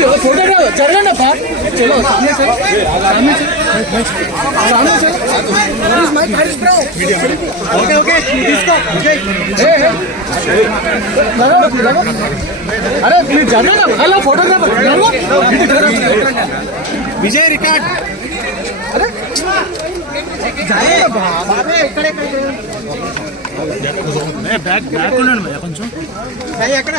Photo चल ना बात चलो सामने से सामने से ओके ओके इसको लगो अरे प्लीज जाना ना हेलो फोटोग्राफर विजय रिकॉर्ड अरे जाए बाबा इकडे బ్యాక్ ఉండండి భయ్యా కొంచెం ఎక్కడ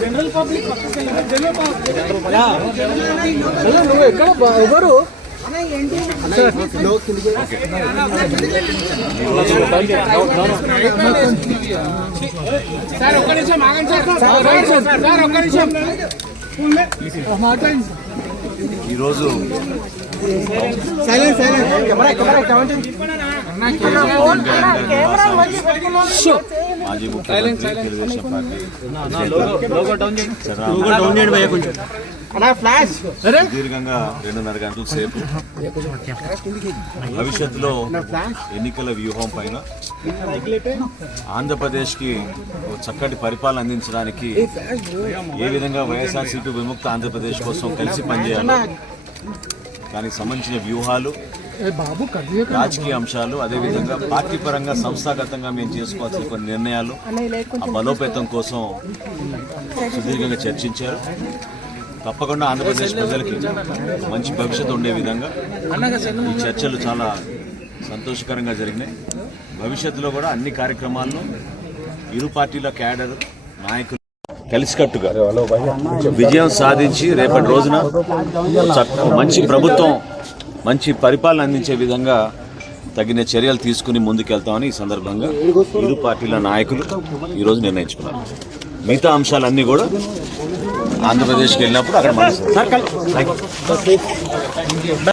జనరల్ పబ్లిక్ నువ్వు ఎక్కడ ఎవరు సార్ ఒక్క నిమిషం ఆగండి సార్ ఒక్క నిమిషం మాట్లాడండి ఈరోజు మాజీ ముఖ్యమంత్రి తెలుగుదేశం పార్టీ దీర్ఘంగా 2.5 గంటల సేపు భవిష్యత్తులో ఎన్నికల వ్యూహం పైన ఆంధ్రప్రదేశ్కి చక్కటి పరిపాలన అందించడానికి ఏ విధంగా వైఎస్ఆర్సీపీ విముక్త ఆంధ్రప్రదేశ్ కోసం కలిసి పనిచేయాలో దానికి సంబంధించిన వ్యూహాలు, రాజకీయ అంశాలు, అదేవిధంగా పార్టీ పరంగా సంస్థాగతంగా మేము చేసుకోవాల్సిన కొన్ని నిర్ణయాలు, ఆ బలోపేతం కోసం సుదీర్ఘంగా చర్చించారు. తప్పకుండా ఆంధ్రప్రదేశ్ ప్రజలకి మంచి భవిష్యత్తు ఉండే విధంగా ఈ చర్చలు చాలా సంతోషకరంగా జరిగినాయి. భవిష్యత్తులో కూడా అన్ని కార్యక్రమాల్లో ఇరు పార్టీల క్యాడర్ నాయకులు కలిసికట్టుగా విజయం సాధించి రేపటి రోజున మంచి ప్రభుత్వం, మంచి పరిపాలన అందించే విధంగా తగిన చర్యలు తీసుకుని ముందుకెళ్తామని ఈ సందర్భంగా ఇరు పార్టీల నాయకులు ఈరోజు నిర్ణయించుకున్నారు. మిగతా అంశాలన్నీ కూడా ఆంధ్రప్రదేశ్కి వెళ్ళినప్పుడు అక్కడ